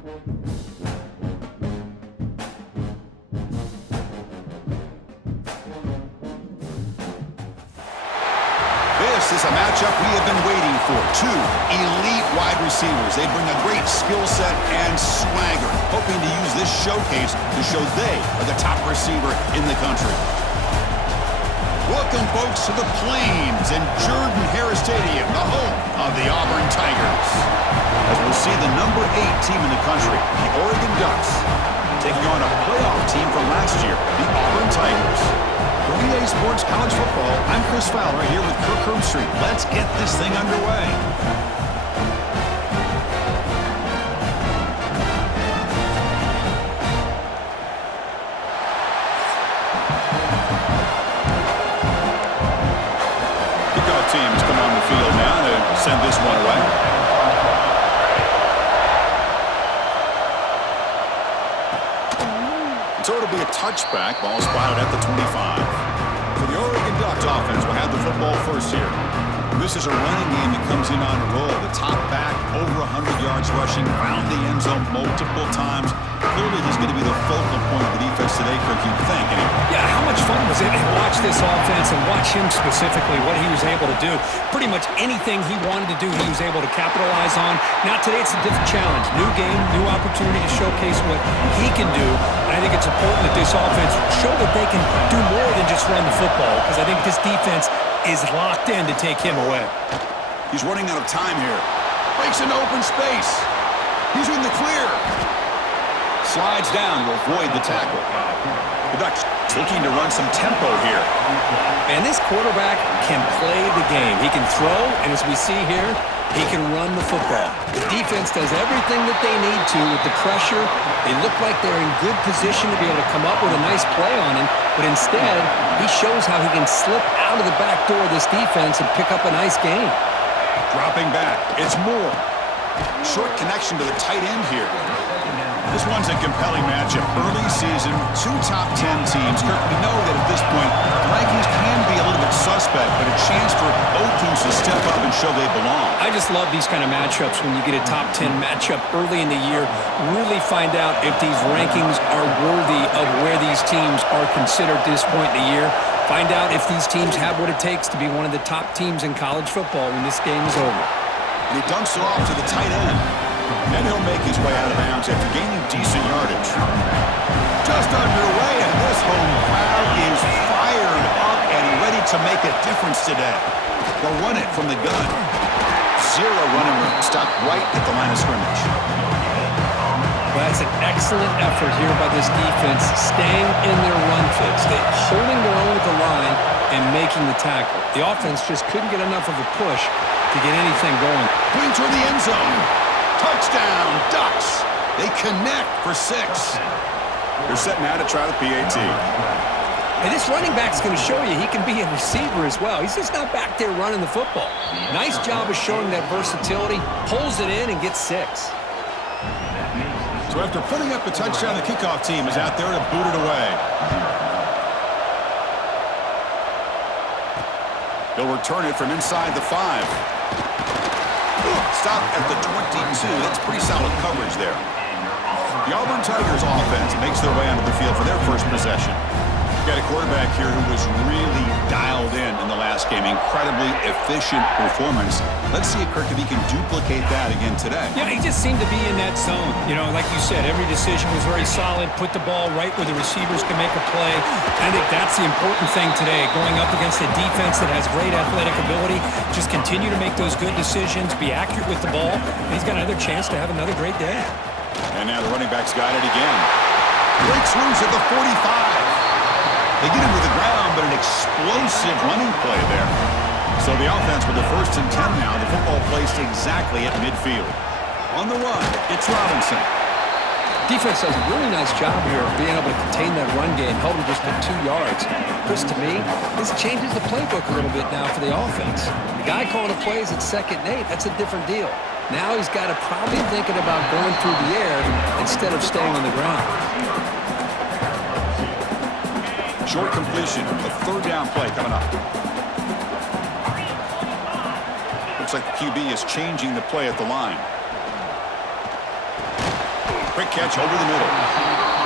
This is a matchup we have been waiting for. Two elite wide receivers. They bring a great skill set and swagger, hoping to use this showcase to show they are the top receiver in the country. Welcome, folks, to the Plains and Jordan-Hare Stadium, the home of the Auburn Tigers. As we'll see the number 8 team in the country, the Oregon Ducks, taking on a playoff team from last year, the Auburn Tigers. For EA Sports College Football, I'm Chris Fowler here with Kirk Herbstreit. Let's get this thing underway. Kickoff teams come on the field now to send this one away. So it'll be a touchback. Ball spotted at the 25. So the Oregon Ducks offense will have the football first here. This is a running game that comes in on a roll. The top back, over 100 yards rushing, found the end zone multiple times. Clearly, he's going to be the focal point of the defense today, Kirk, you'd think. Anyway. Yeah, how much fun was it to watch this offense and watch him specifically, what he was able to do. Pretty much anything he wanted to do, he was able to capitalize on. Now, today, it's a different challenge. New game, new opportunity to showcase what he can do. And I think it's important that this offense show that they can do more than just run the football, because I think this defense is locked in to take him away. He's running out of time here. Breaks into open space. He's in the clear. Slides down to avoid the tackle. The Ducks looking to run some tempo here. And this quarterback can play the game. He can throw, and as we see here, he can run the football. The defense does everything that they need to with the pressure. They look like they're in good position to be able to come up with a nice play on him, but instead, he shows how he can slip out of the back door of this defense and pick up a nice gain. Dropping back, it's Moore. Short connection to the tight end here. This one's a compelling matchup. Early season, 2 top 10 teams. Kirk, we know that at this point, the rankings can be a little bit suspect, but a chance for both teams to step up and show they belong. I just love these kind of matchups when you get a top 10 matchup early in the year. Really find out if these rankings are worthy of where these teams are considered at this point in the year. Find out if these teams have what it takes to be one of the top teams in college football when this game is over. And he dumps it off to the tight end. And he'll make his way out of bounds after gaining decent yardage. Just underway, and this home crowd is fired up and ready to make a difference today. They'll run it from the gun. 0 running room. Stopped right at the line of scrimmage. Well, that's an excellent effort here by this defense, staying in their run fix. They're holding their own with the line and making the tackle. The offense just couldn't get enough of a push to get anything going. Putting toward the end zone. Touchdown, Ducks. They connect for 6. They're set now to try the PAT. And this running back's going to show you he can be a receiver as well. He's just not back there running the football. Nice job of showing that versatility. Pulls it in and gets 6. So after putting up a touchdown, the kickoff team is out there to boot it away. They'll return it from inside the 5. Stop at the 22. That's pretty solid coverage there. The Auburn Tigers offense makes their way onto the field for their first possession. Got a quarterback here who was really dialed in the last game. Incredibly efficient performance. Let's see, Kirk, if he can duplicate that again today. Yeah, he just seemed to be in that zone. You know, like you said, every decision was very solid. Put the ball right where the receivers can make a play. I think that's the important thing today. Going up against a defense that has great athletic ability. Just continue to make those good decisions. Be accurate with the ball. And he's got another chance to have another great day. And now the running back's got it again. Breaks loose at the 45. They get him to the ground, but an explosive running play there. So the offense with the 1st and 10 now. The football placed exactly at midfield. On the run, it's Robinson. Defense does a really nice job here of being able to contain that run game, held him just to 2 yards. Chris, to me, this changes the playbook a little bit now for the offense. The guy calling the plays at 2nd and 8, that's a different deal. Now he's got to probably thinking about going through the air instead of staying on the ground. Short completion, a 3rd down play coming up. Looks like the QB is changing the play at the line. Quick catch over the middle.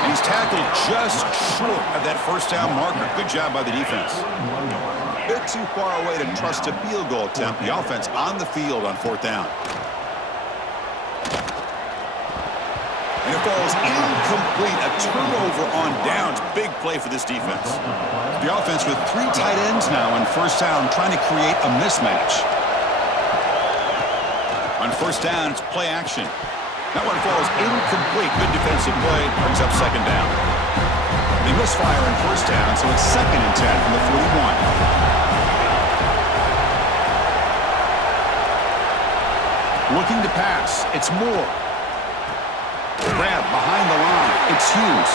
And he's tackled just short of that first down marker. Good job by the defense. A bit too far away to trust a field goal attempt. The offense on the field on fourth down. And it falls incomplete. A turnover on downs. Big play for this defense. The offense with 3 tight ends now on first down, trying to create a mismatch. On first down, it's play action. That one falls incomplete. Good defensive play. Brings up second down. They misfire on first down, so it's 2nd and 10 from the 41. Looking to pass. It's Moore. Grab behind the line. It's Hughes.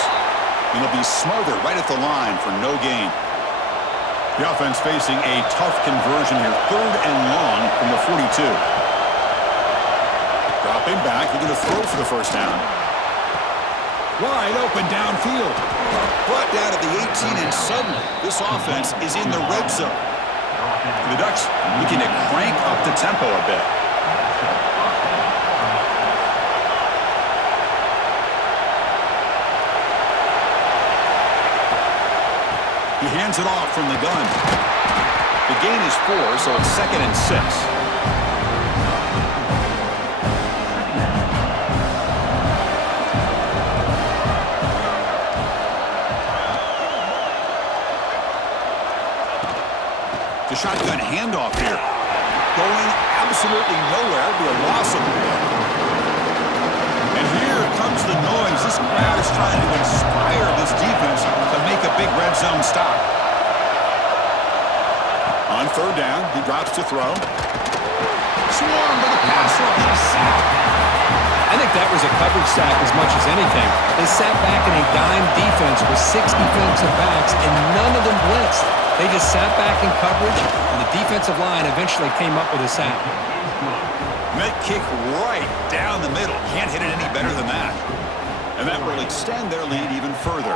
And he'll be smothered right at the line for no gain. The offense facing a tough conversion here. 3rd and long from the 42. Dropping back, looking to throw for the first down. Wide open downfield. Brought down at the 18, and suddenly this offense is in the red zone. The Ducks looking to crank up the tempo a bit. He hands it off from the gun. The gain is 4, so it's 2nd and 6. The shotgun handoff here. Going absolutely nowhere. It'll be a loss of the ball. And here comes the noise. This crowd is trying to inspire this defense to make a big red zone stop. On 3rd down, he drops to throw. Swarm to the pass rush. I think that was a coverage sack as much as anything. They sat back in a dime defense with 6 defensive backs, and none of them blitzed. They just sat back in coverage, and the defensive line eventually came up with a sack. Met kick right down the middle. Can't hit it any better than that. And that will extend their lead even further.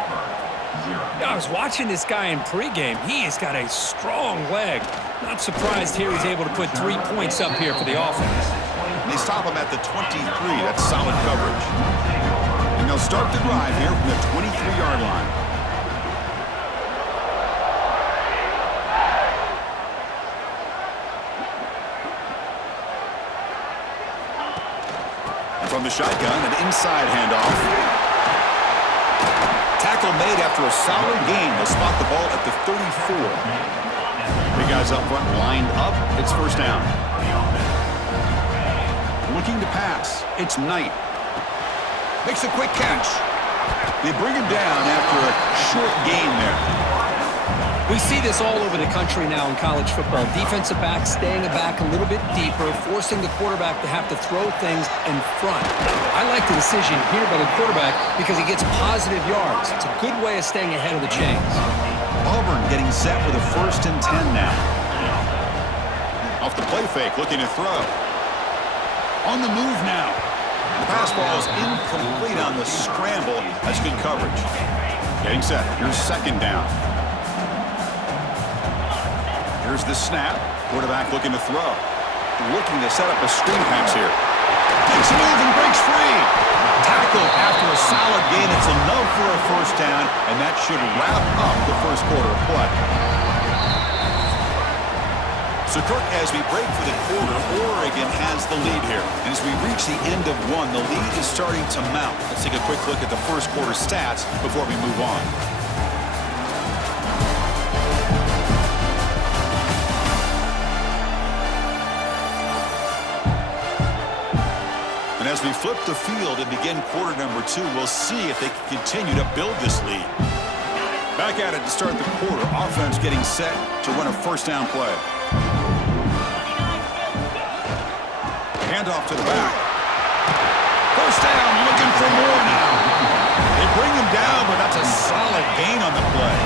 I was watching this guy in pregame. He has got a strong leg. Not surprised here he's able to put 3 points up here for the offense. They stop him at the 23. That's solid coverage. And they'll start the drive here from the 23-yard line. From the shotgun, an inside handoff. Tackle made after a solid gain. They'll spot the ball at the 34. The guys up front lined up. It's first down. Looking to pass. It's Knight. Makes a quick catch. They bring him down after a short gain there. We see this all over the country now in college football. Defensive backs staying back a little bit deeper, forcing the quarterback to have to throw things in front. I like the decision here by the quarterback because he gets positive yards. It's a good way of staying ahead of the chains. Auburn getting set with a 1st and 10 now. Off the play fake, looking to throw. On the move now. The pass ball is incomplete on the scramble. That's good coverage. Getting set. Here's 2nd down. Here's the snap. Quarterback looking to throw. Looking to set up a screen pass here. Makes a move and breaks free. Tackle after a solid gain. It's enough for a first down, and that should wrap up the first quarter of play. So, Kirk, as we break for the quarter, Oregon has the lead here. And as we reach the end of one, the lead is starting to mount. Let's take a quick look at the first quarter stats before we move on. And as we flip the field and begin quarter number 2, we'll see if they can continue to build this lead. Back at it to start the quarter. Offense getting set to run a first down play. Handoff to the back. First down, looking for more now. They bring him down, but that's a solid gain on the play.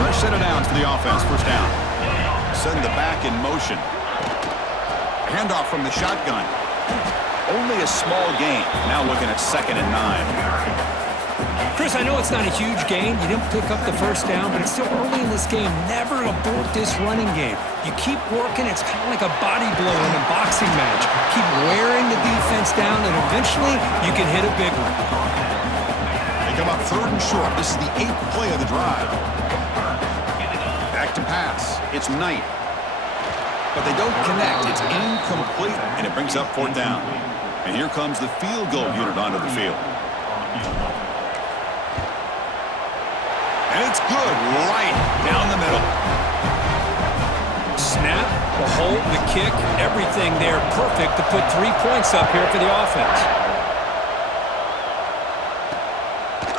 Fresh set of downs for the offense. First down. Send the back in motion. Handoff from the shotgun. Only a small gain. Now looking at 2nd and 9. Chris, I know it's not a huge gain. You didn't pick up the first down, but it's still early in this game. Never abort this running game. You keep working. It's kind of like a body blow in a boxing match. Keep wearing the defense down, and eventually you can hit a big one. They come up 3rd and short. This is the 8th play of the drive. Back to pass. It's Knight. But they don't connect. It's incomplete, and it brings up 4th down. And here comes the field goal unit onto the field. And it's good right down the middle. Snap, the hold, the kick, everything there perfect to put 3 points up here for the offense.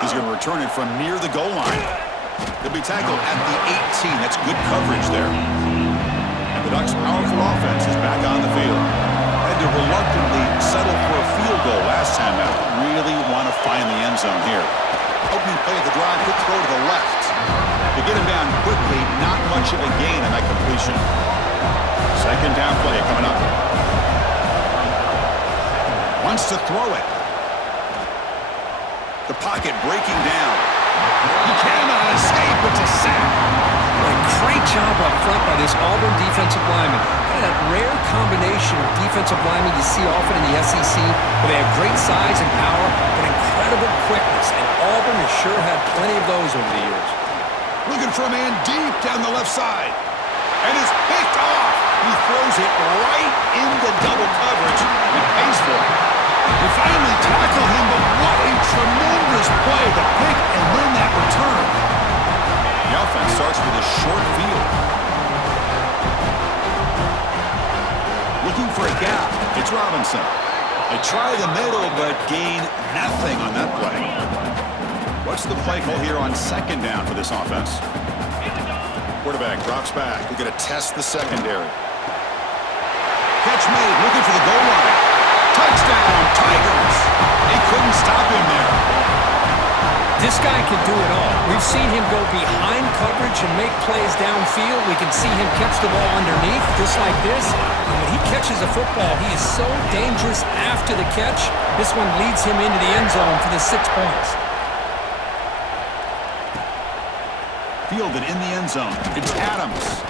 He's going to return it from near the goal line. He'll be tackled at the 18. That's good coverage there. And the Ducks' powerful offense is back on the field. Had to reluctantly settle for a field goal last time out. Really want to find the end zone here. Opening play of the drive, quick throw to the left. To get him down quickly, not much of a gain on that completion. 2nd down play coming up. Wants to throw it. The pocket breaking down. He cannot escape. It's a sack. A great job up front by this Auburn defensive lineman. Kind of that rare combination of defensive linemen you see often in the SEC, where they have great size and power, but incredible quickness. And Auburn has sure had plenty of those over the years. Looking for a man deep down the left side. And it's picked off. He throws it right into double coverage and pays for it. They finally tackle him, but what a tremendous play. The pick and then that return. The offense starts with a short field. Looking for a gap. It's Robinson. They try the middle, but gain nothing on that play. What's the play call here on 2nd down for this offense? Quarterback drops back. We're going to test the secondary. Catch made. Looking for the goal line. Touchdown, Tigers. They couldn't stop him there. This guy can do it all. We've seen him go behind coverage and make plays downfield. We can see him catch the ball underneath, just like this. And when he catches a football, he is so dangerous after the catch. This one leads him into the end zone for the 6 points. Fielded in the end zone. It's Adams.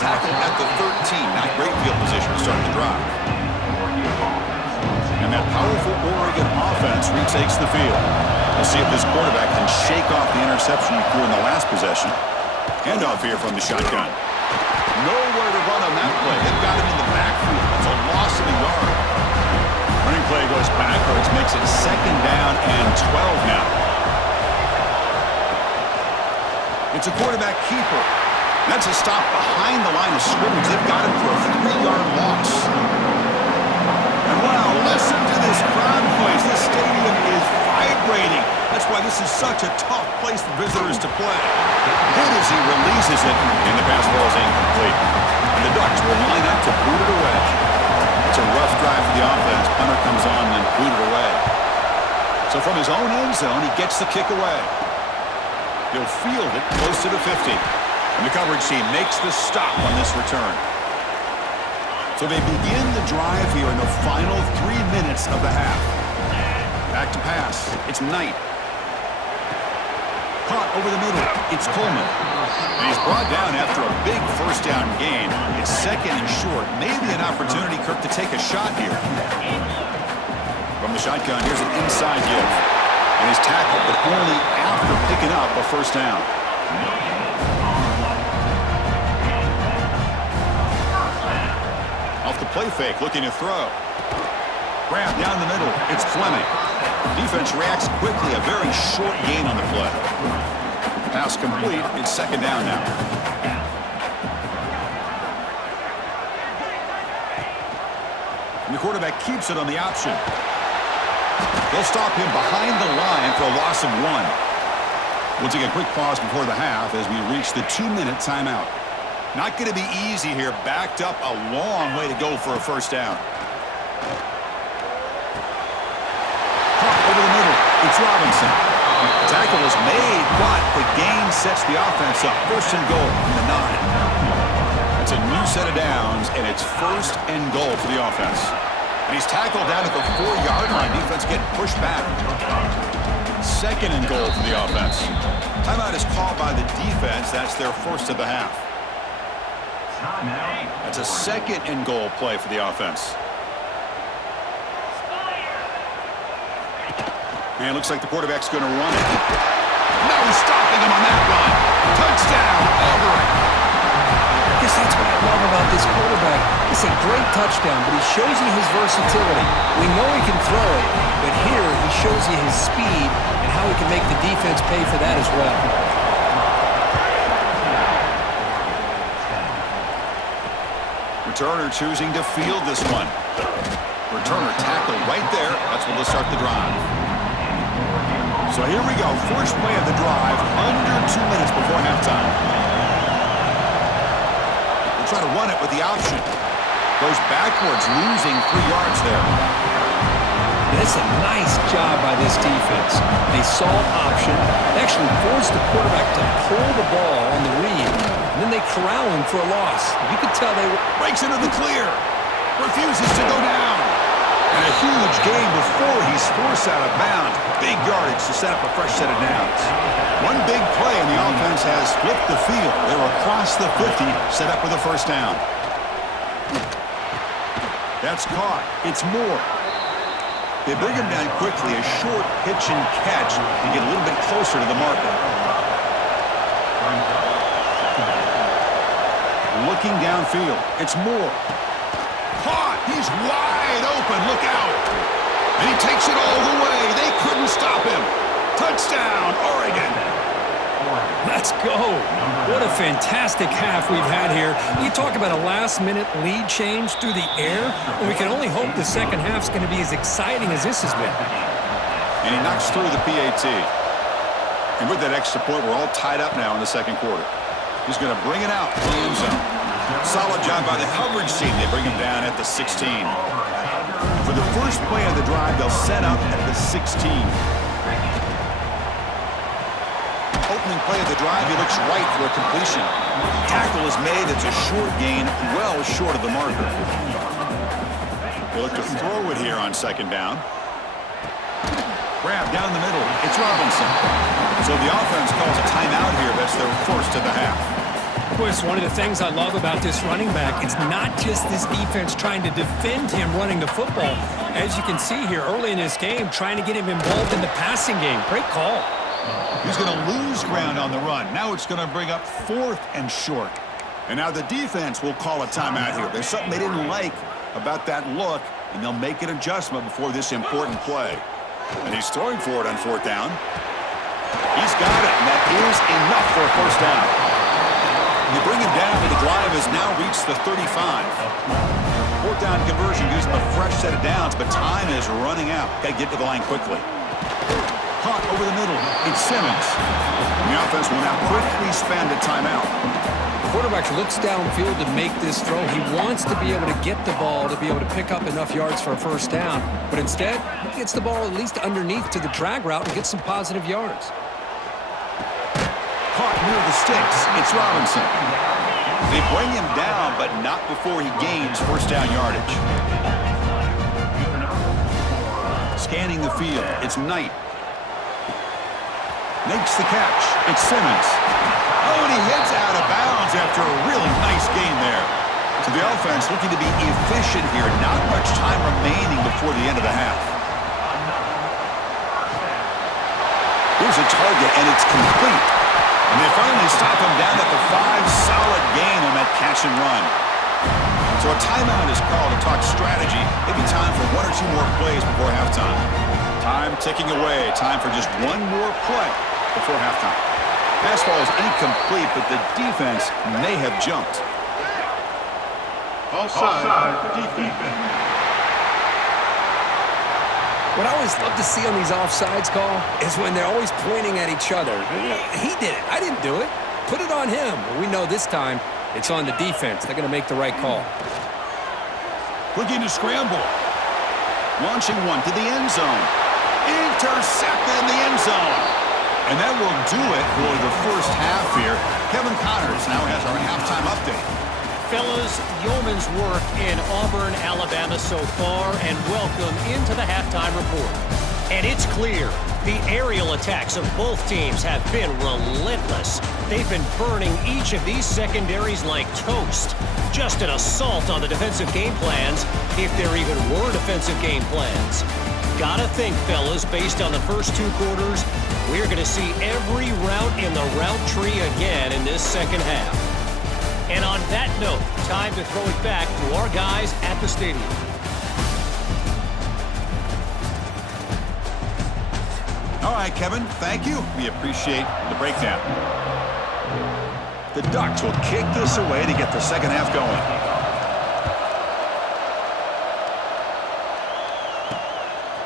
Tackled at the 13. Not great field position to start the drive. And that powerful Oregon offense retakes the field. We'll see if this quarterback can shake off the interception he threw in the last possession. Handoff here from the shotgun. Nowhere to run on that play. They've got him in the backfield. That's a loss of a yard. Running play goes backwards, makes it 2nd down and 12 now. It's a quarterback keeper. That's a stop behind the line of scrimmage. They've got him for a 3-yard loss. And wow, listen to this crowd noise. This stadium is vibrating. That's why this is such a tough place for visitors to play. Hit as he releases it, and the pass ball is incomplete. And the Ducks will line up to boot it away. It's a rough drive for the offense. Punter comes on and boot it away. So from his own end zone, he gets the kick away. He'll field it close to the 50. And the coverage team makes the stop on this return. So they begin the drive here in the final 3 minutes of the half. Back to pass. It's Knight. Caught over the middle. It's Coleman. And he's brought down after a big first down gain. It's 2nd and short. Maybe an opportunity, Kirk, to take a shot here. From the shotgun, here's an inside give. And he's tackled, but only after picking up a first down. Off the play fake, looking to throw. Grab down the middle. It's Fleming. Defense reacts quickly. A very short gain on the play. Pass complete. It's 2nd down now. And the quarterback keeps it on the option. They'll stop him behind the line for a loss of 1. We'll take a quick pause before the half as we reach the 2-minute timeout. Not going to be easy here. Backed up a long way to go for a first down. Caught over the middle. It's Robinson. Tackle is made, but the gain sets the offense up. 1st and goal from the 9. That's a new set of downs, and it's 1st and goal for the offense. And he's tackled down at the 4-yard line. Defense getting pushed back. second and goal for the offense. Timeout is called by the defense. That's their first of the half. That's a second and goal play for the offense. And it looks like the quarterback's going to run it. No stopping him on that run. Touchdown, Auburn. I guess that's what I love about this quarterback. It's a great touchdown, but he shows you his versatility. We know he can throw it, but here he shows you his speed and how he can make the defense pay for that as well. Returner choosing to field this one. Returner tackled right there. That's when they'll start the drive. So here we go. First play of the drive, under 2 minutes before halftime. We'll try to run it with the option. Goes backwards, losing 3 yards there. That's a nice job by this defense. They saw option, actually forced the quarterback to pull the ball on the read, and then they corral him for a loss. You could tell they were... Breaks into the clear. Refuses to go down. And a huge gain before he's forced out of bounds. Big yardage to set up a fresh set of downs. One big play and the offense has flipped the field. They're across the 50, set up with a first down. That's caught. It's Moore. They bring him down quickly. A short pitch and catch to get a little bit closer to the marker. Looking downfield. It's Moore. Caught. He's wide open. Look out. And he takes it all the way. They couldn't stop him. Touchdown, Oregon. Let's go. What a fantastic half we've had here. You talk about a last-minute lead change through the air, and we can only hope the second half's going to be as exciting as this has been. And he knocks through the PAT. And with that extra point, we're all tied up now in the second quarter. He's going to bring it out in the end zone. Solid job by the coverage team. They bring him down at the 16. For the first play of the drive, they'll set up at the 16. Opening play of the drive, he looks right for a completion. Tackle is made. It's a short gain, well short of the marker. They look to throw it here on second down. Grab down the middle. It's Robinson. So the offense calls a timeout here. That's their first of the half. Boy, it's one of the things I love about this running back. It's not just this defense trying to defend him running the football. As you can see here early in this game, trying to get him involved in the passing game. Great call. He's going to lose ground on the run. Now it's going to bring up 4th and short. And now the defense will call a timeout here. There's something they didn't like about that look, and they'll make an adjustment before this important play. And he's throwing for it on 4th down. He's got it, and that is enough for a first down. You bring him down, and the drive has now reached the 35. 4th down conversion gives them a fresh set of downs, but time is running out. Got to get to the line quickly. Caught over the middle. It's Simmons. And the offense will now quickly spend a timeout. The quarterback looks downfield to make this throw. He wants to be able to get the ball to be able to pick up enough yards for a first down. But instead, he gets the ball at least underneath to the drag route and gets some positive yards. Caught near the sticks. It's Robinson. They bring him down, but not before he gains first down yardage. Scanning the field. It's Knight. Makes the catch. It's Simmons. Oh, and he heads out of bounds after a really nice gain there. So the offense looking to be efficient here. Not much time remaining before the end of the half. Here's a target, and it's complete. And they finally stop him down at the 5. Solid gain on that catch and run. So a timeout is called to talk strategy. Maybe time for 1 or 2 more plays before halftime. Time ticking away. Time for just 1 more play before halftime. Pass ball is incomplete, but the defense may have jumped. Offside defense. What I always love to see on these offsides call is when they're always pointing at each other. He did it. I didn't do it. Put it on him. We know this time it's on the defense. They're going to make the right call. Looking to scramble. Launching one to the end zone. Intercepted in the end zone. And that will do it for the first half here. Kevin Connors now has our halftime update. Fellas, yeoman's work in Auburn, Alabama so far, and welcome into the halftime report. And it's clear The aerial attacks of both teams have been relentless. They've been burning each of these secondaries like toast. Just an assault on the defensive game plans, if there even were defensive game plans. Gotta think, fellas, based on the first 2 quarters, we're going to see every route in the route tree again in this second half. And on that note, time to throw it back to our guys at the stadium. All right, Kevin, thank you. We appreciate the breakdown. The Ducks will kick this away to get the second half going.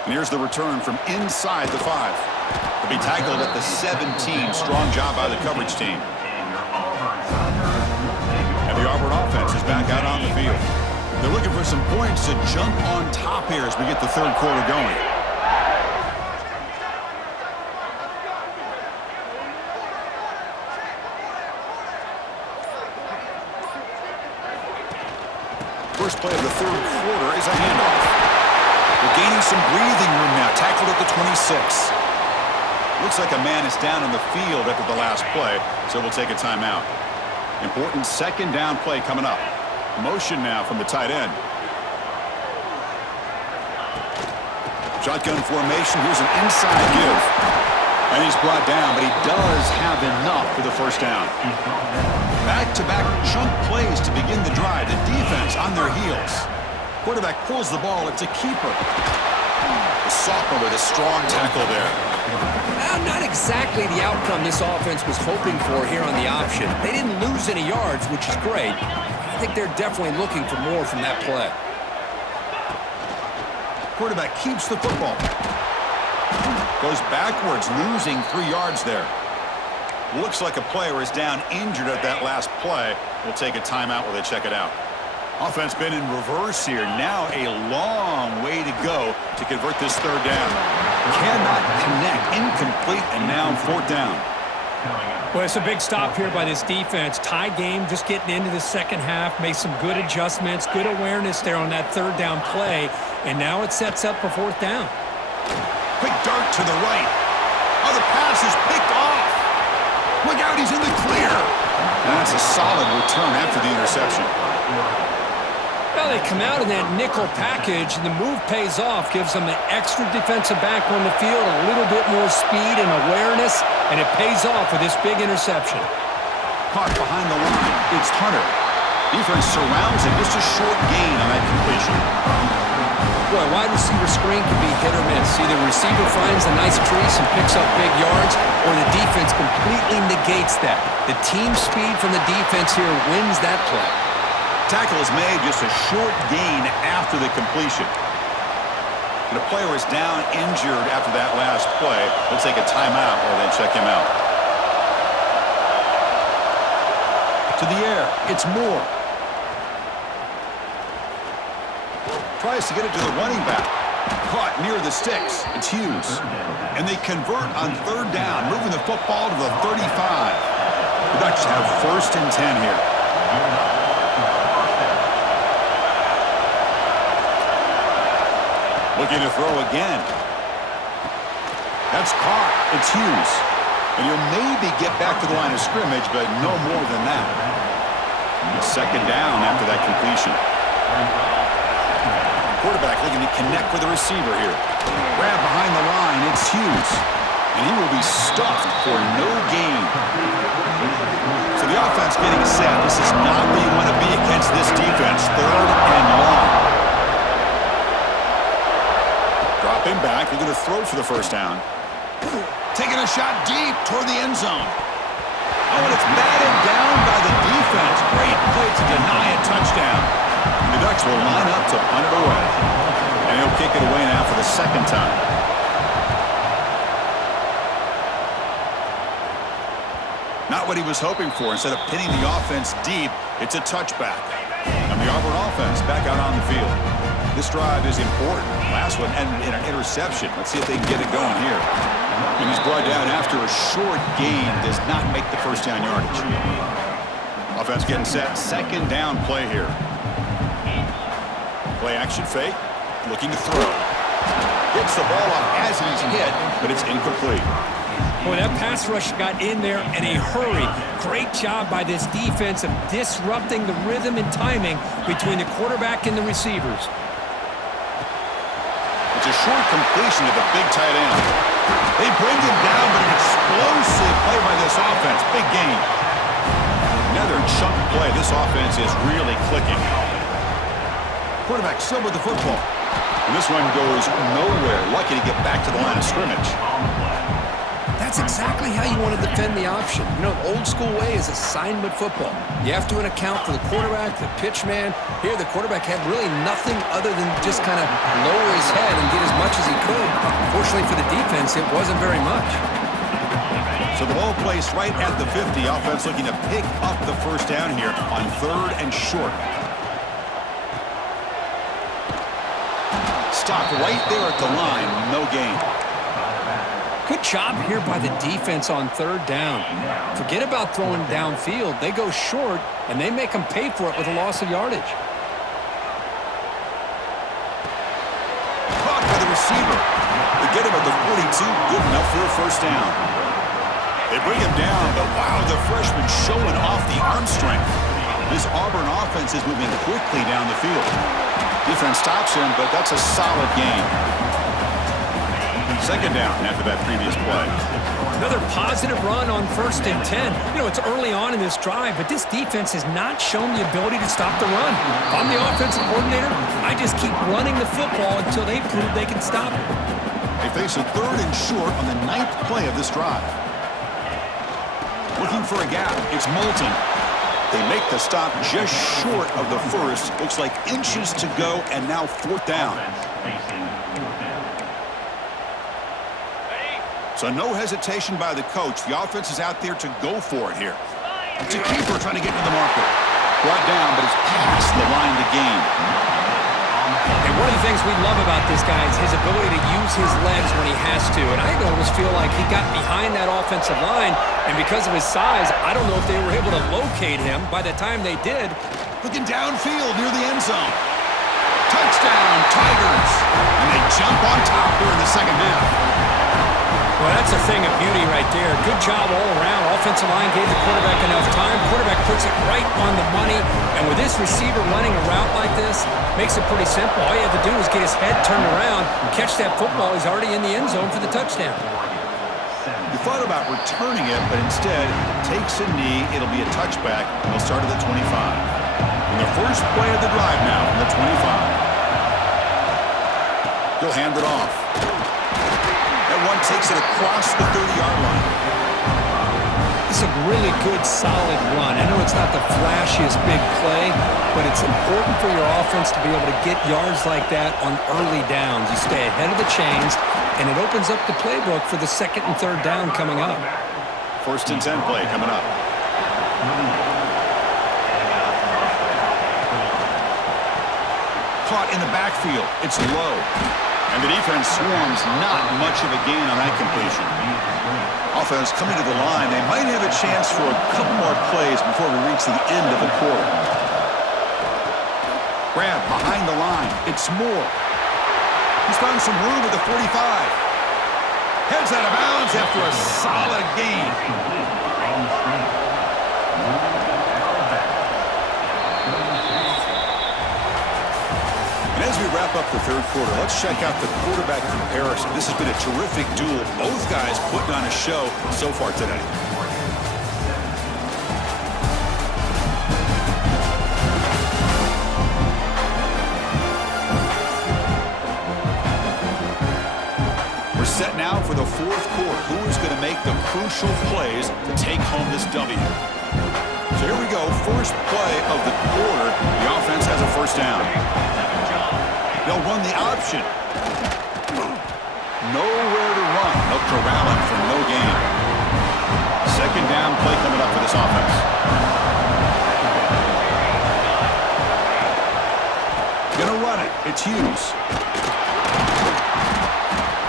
And here's the return from inside the 5. He'll be tackled at the 17. Strong job by the coverage team. And the Auburn offense is back out on the field. They're looking for some points to jump on top here as we get the third quarter going. First play of the third quarter is a handoff. They're gaining some breathing room now. Tackled at the 26. Looks like a man is down on the field after the last play, so we'll take a timeout. Important second down play coming up. Motion now from the tight end. Shotgun formation. Here's an inside give. And he's brought down, but he does have enough for the first down. Back-to-back chunk plays to begin the drive. The defense on their heels. Quarterback pulls the ball. It's a keeper. The sophomore with a strong tackle there. Not exactly the outcome this offense was hoping for here on the option. They didn't lose any yards, which is great. I think they're definitely looking for more from that play. Quarterback keeps the football. Goes backwards, losing 3 yards there. Looks like a player is down injured at that last play. We'll take a timeout while they check it out. Offense been in reverse here. Now a long way to go to convert this third down. Cannot connect. Incomplete, and now fourth down. Well, it's a big stop here by this defense. Tie game, just getting into the second half. Made some good adjustments, good awareness there on that third down play. And now it sets up for fourth down. Quick dart to the right. Oh, the pass is picked off. Look out, he's in the clear. And that's a solid return after the interception. Well, they come out in that nickel package, and the move pays off, gives them an extra defensive back on the field, a little bit more speed and awareness, and it pays off with this big interception. Caught behind the line. It's Hunter. Defense surrounds him. Just a short gain on that completion. Boy, wide receiver screen can be hit or miss. Either receiver finds a nice crease and picks up big yards, or the defense completely negates that. The team speed from the defense here wins that play. Tackle is made, just a short gain after the completion. The player is down injured after that last play. We'll take a timeout or then check him out. To the air, it's Moore. Tries to get it to the running back. Caught near the sticks. It's Hughes. And they convert on third down, moving the football to the 35. The Ducks have 1st and 10 here. Looking to throw again. That's caught. It's Hughes. And he'll maybe get back to the line of scrimmage, but no more than that. Second down after that completion. Quarterback looking to connect with the receiver here. Grab behind the line. It's Hughes. And he will be stuffed for no gain. So the offense getting set. This is not where you want to be against this defense. 3rd and long. Dropping back, looking to throw for the first down. Taking a shot deep toward the end zone. Oh, and it's batted down by the defense. Great play to deny a touchdown. The Ducks will line up to punt it away. And he'll kick it away now for the second time. Not what he was hoping for. Instead of pinning the offense deep, it's a touchback. And the Auburn offense back out on the field. This drive is important. Last one ended in an interception. Let's see if they can get it going here. And he's brought down after a short gain. Does not make the first down yardage. Offense getting set. Second down play here. Play action fake. Looking to throw. Gets the ball off as he's hit, but it's incomplete. Boy, that pass rush got in there in a hurry. Great job by this defense of disrupting the rhythm and timing between the quarterback and the receivers. It's a short completion to the big tight end. They bring him down, but an explosive play by this offense. Big gain. Another chunk play. This offense is really clicking. Quarterback still with the football. And this one goes nowhere. Lucky to get back to the line of scrimmage. That's exactly how you want to defend the option. You know, old school way is assignment football. You have to account for the quarterback, the pitch man. Here, the quarterback had really nothing other than just kind of lower his head and get as much as he could. Fortunately for the defense, it wasn't very much. So the ball placed right at the 50. Offense looking to pick up the first down here on 3rd and short. Stopped right there at the line. No gain. Good job here by the defense on 3rd down. Forget about throwing downfield. They go short, and they make them pay for it with a loss of yardage. Caught by the receiver. They get him at the 42. Good enough for a first down. They bring him down, but wow, the freshman showing off the arm strength. This Auburn offense is moving quickly down the field. Defense stops him, but that's a solid gain. 2nd down after that previous play. Another positive run on 1st and 10. You know, it's early on in this drive, but this defense has not shown the ability to stop the run. If I'm the offensive coordinator, I just keep running the football until they prove they can stop it. They face a 3rd and short on the 9th play of this drive. Looking for a gap. It's Moulton. They make the stop just short of the first. Looks like inches to go, and now 4th down. So no hesitation by the coach. The offense is out there to go for it here. It's a keeper trying to get to the marker. Brought down, but it's past the line to gain. And one of the things we love about this guy is his ability to use his legs when he has to. And I almost feel like he got behind that offensive line, and because of his size, I don't know if they were able to locate him. By the time they did, looking downfield near the end zone. Touchdown, Tigers. And they jump on top here in the second half. well, that's a thing of beauty right there. Good job all around. Offensive line gave the quarterback enough time. Quarterback puts it right on the money. And with this receiver running a route like this, makes it pretty simple. All you have to do is get his head turned around, catch that football. He's already in the end zone for the touchdown. You thought about returning it, but instead takes a knee. It'll be a touchback. They'll start at the 25. And the first play of the drive now from the 25. He'll hand it off. That one takes it across the 30-yard line. It's a really good, solid run. I know it's not the flashiest big play, but it's important for your offense to be able to get yards like that on early downs. You stay ahead of the chains, and it opens up the playbook for the second and third down coming up. First and 10 play coming up. Caught in the backfield. It's low. And the defense swarms, not much of a gain on that completion. Offense coming to the line. They might have a chance for a couple more plays before we reach the end of the quarter. Grab behind the line. It's Moore. He's found some room at the 45. Heads out of bounds after a solid gain. As we wrap up the third quarter, let's check out the quarterback comparison. This has been a terrific duel. Both guys putting on a show so far today. We're set now for the fourth quarter. Who is going to make the crucial plays to take home this W? So here we go. First play of the quarter. The offense has a first down. They'll run the option. Nowhere to run. They'll corral him for no gain. Second down play coming up for this offense. Gonna run it. It's Hughes.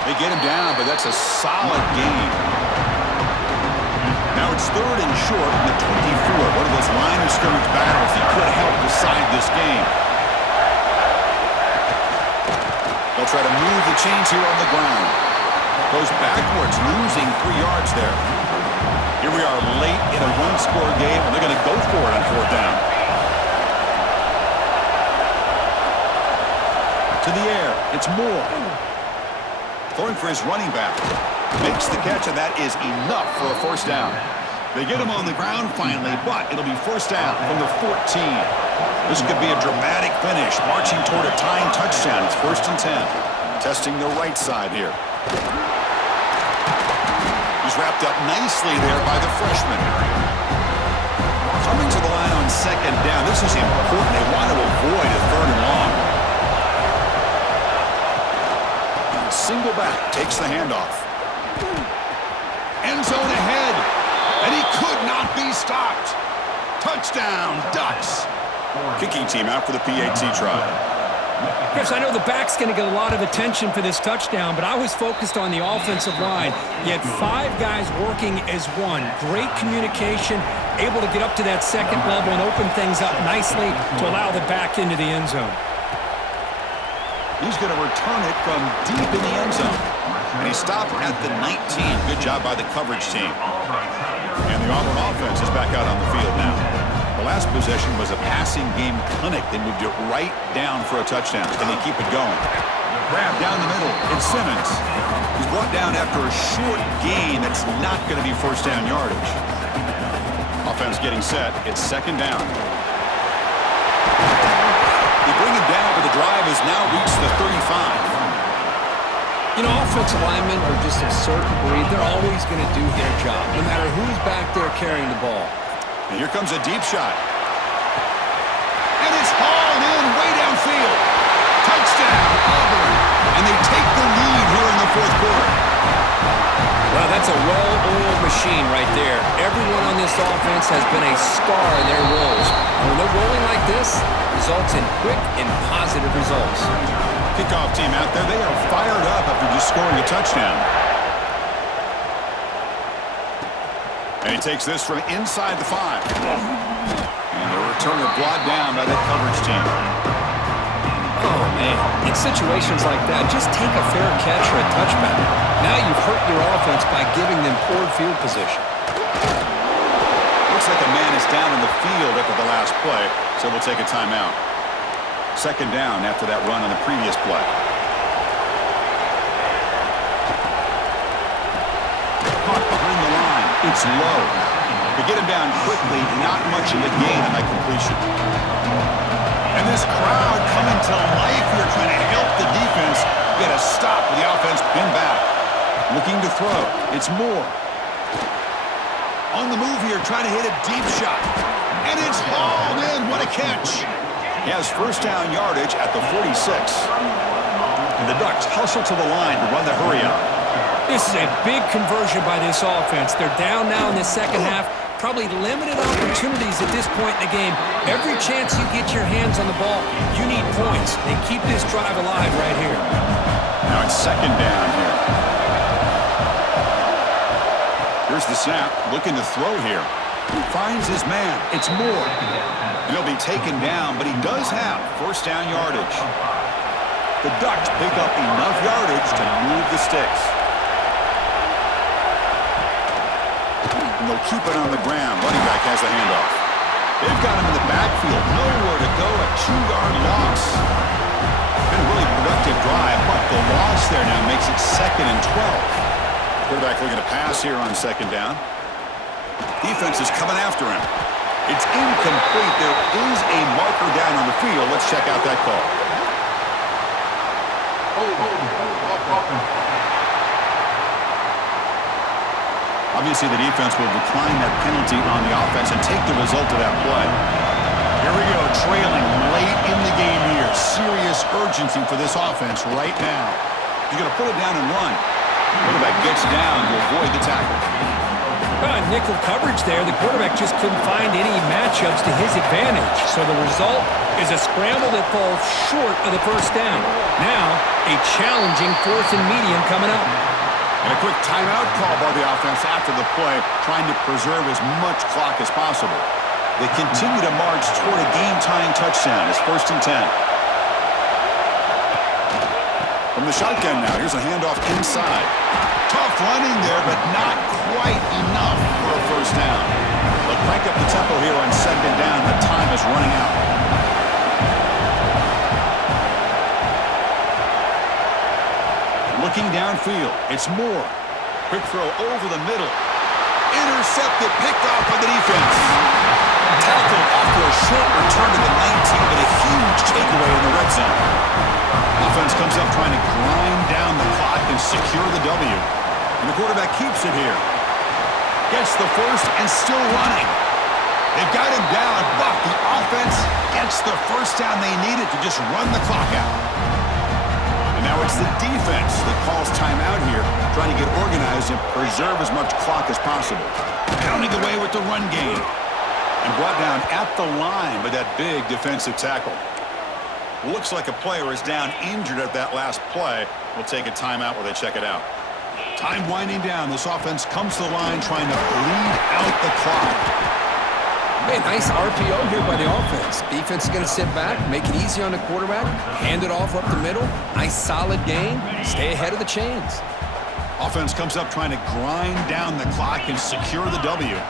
They get him down, but that's a solid gain. Now it's third and short in the 24. One of those line of scrimmage battles that could help decide this game. They'll They'll try to move the chains here on the ground. Goes backwards, losing 3 yards there. Here we are late in a one-score game, and they're going to go for it on 4th down. To the air, it's Moore. Throwing for his running back. Makes the catch, and that is enough for a 1st down. They get him on the ground finally, but it'll be 1st down from the 14. This could be a dramatic finish, marching toward a tying touchdown. It's 1st and 10. Testing the right side here. He's wrapped up nicely there by the freshman. Coming to the line on 2nd down. This is important. They want to avoid a 3rd and long. Single back, takes the handoff. End zone ahead, and he could not be stopped. Touchdown, Ducks. Kicking team out for the PAT try. Chris, I know the back's going to get a lot of attention for this touchdown, but I was focused on the offensive line. You had 5 guys working as one. Great communication, able to get up to that 2nd level and open things up nicely to allow the back into the end zone. He's going to return it from deep in the end zone. And he stopped at the 19. Good job by the coverage team. And the Auburn offense is back out on the field now. The last possession was a passing game clinic. They moved it right down for a touchdown. Can they keep it going? Grab down the middle. It's Simmons. He's brought down after a short gain. That's not going to be 1st down yardage. Offense getting set. It's 2nd down. They bring it down, but the drive has now reached the 35. You know, offensive linemen are just a certain breed. They're always going to do their job, no matter who's back there carrying the ball. And here comes a deep shot. And it's hauled in way downfield. Touchdown, Auburn. And they take the lead here in the 4th quarter. Well, that's a well-oiled machine right there. Everyone on this offense has been a star in their roles. And when they're rolling like this, results in quick and positive results. Kickoff team out there. They are fired up after just scoring a touchdown. And he takes this from inside the 5. And the returner brought down by that coverage team. Oh, man. In situations like that, just take a fair catch or a touchback. Now you've hurt your offense by giving them poor field position. Looks like a man is down in the field after the last play, so we'll take a timeout. 2nd down after that run on the previous play. Caught behind the line. It's low. To get him down quickly, not much of a gain on that completion. And this crowd coming to life here, trying to help the defense get a stop with the offense pinned back. Looking to throw. It's Moore. On the move here, trying to hit a deep shot. And it's hauled in. What a catch. He has 1st down yardage at the 46. And the Ducks hustle to the line to run the hurry up. This is a big conversion by this offense. They're down now in the 2nd half. Probably limited opportunities at this point in the game. Every chance you get your hands on the ball, you need points. They keep this drive alive right here. Now it's 2nd down here. Here's the snap. Looking to throw here. Finds his man. It's Moore. He'll be taken down, but he does have 1st down yardage. The Ducks pick up enough yardage to move the sticks. And they'll keep it on the ground. Running back has the handoff. They've got him in the backfield. Nowhere to go. A 2-yard loss. Been a really productive drive, but the loss there now makes it 2nd and 12. Quarterback looking to pass here on 2nd down. Defense is coming after him. It's incomplete. There is a marker down on the field. Let's check out that call. Obviously, the defense will decline that penalty on the offense and take the result of that play. Here we go, trailing late in the game here. Serious urgency for this offense right now. He's going to put it down and run. Quarterback gets down to avoid the tackle. Nickel coverage there. The quarterback just couldn't find any matchups to his advantage. So the result is a scramble that falls short of the 1st down. Now, a challenging 4th and medium coming up. And a quick timeout call by the offense after the play, trying to preserve as much clock as possible. They continue to march toward a game-tying touchdown. It's 1st and 10. From From the shotgun now, here's a handoff inside. Tough running there, but not quite enough for a first down. They'll crank up the tempo here on second down. The time is running out. Looking downfield, it's Moore. Quick throw over the middle. Intercepted, picked off by the defense. Tackled after a short return to the 19, but a huge takeaway in the red zone. Offense comes up trying to grind down the clock and secure the W. And the quarterback keeps it here. Gets the first and still running. They've got him down, but the offense gets the first down they needed to just run the clock out. And now it's the defense that calls timeout here, trying to get organized and preserve as much clock as possible. Pounding away with the run game. And brought down at the line with that big defensive tackle. Looks like a player is down injured at that last play. We'll take a timeout while they check it out. Time winding down. This offense comes to the line trying to bleed out the clock. Hey, nice RPO here by the offense. Defense is going to sit back, make it easy on the quarterback, hand it off up the middle. Nice solid game. Stay ahead of the chains. Offense comes up trying to grind down the clock and secure the W.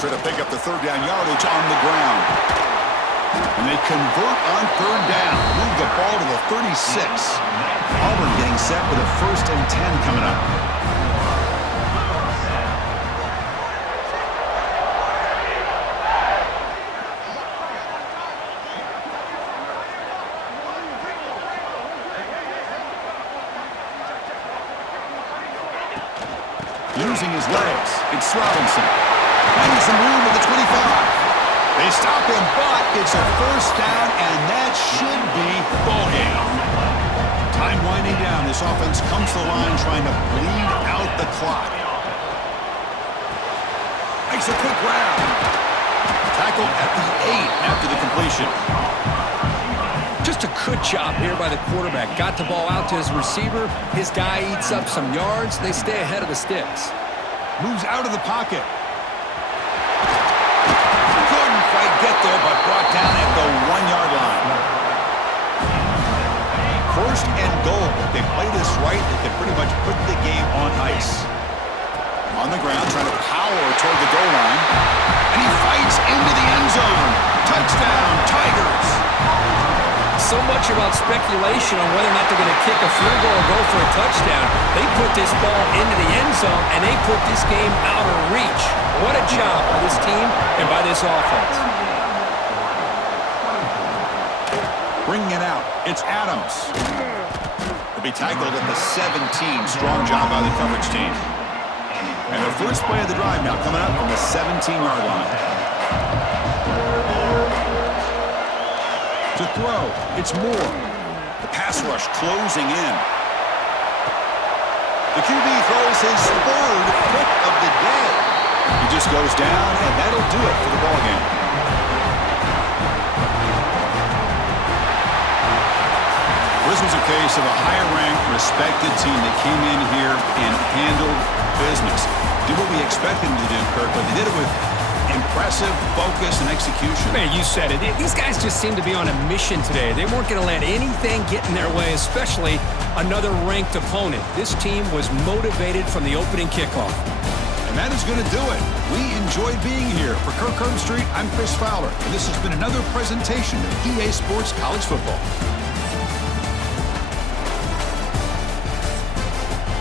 Try to pick up the third down yardage on the ground. And they convert on third down. Move the ball to the 36. Auburn getting set with a 1st and 10 coming up. Using his legs, it's Robinson. Finding some room at the 25. They stop him, but it's a first down, and that should be ball game. Time winding down. This offense comes to the line trying to bleed out the clock. Makes a quick grab. Tackled at the 8 after the completion. Just a good job here by the quarterback. Got the ball out to his receiver. His guy eats up some yards. They stay ahead of the sticks. Moves out of the pocket. Couldn't quite get there, but brought down at the 1-yard line. 1st and goal. If they play this right, they can pretty much put the game on ice. On the ground, trying to power toward the goal line. And he fights into the end zone. Touchdown, Tigers. So much about speculation on whether or not they're going to kick a field goal or go for a touchdown. They put this ball into the end zone, and they put this game out of reach. What a job by this team and by this offense. Bringing it out, it's Adams. He'll be tackled at the 17. Strong job by the coverage team. And the first play of the drive now coming up from the 17-yard line. To throw, it's Moore. The pass rush closing in. The QB throws his 3rd pick of the day. He just goes down, and that'll do it for the ballgame. This was a case of a higher-ranked, respected team that came in here and handled business. Did what we expected them to do, Kirk, but they did it with impressive focus and execution. Man, you said it. These guys just seem to be on a mission today. They weren't going to let anything get in their way, especially another ranked opponent. This team was motivated from the opening kickoff. And that is going to do it. We enjoyed being here. For Kirk Herbstreit, I'm Chris Fowler, and this has been another presentation of EA Sports College Football.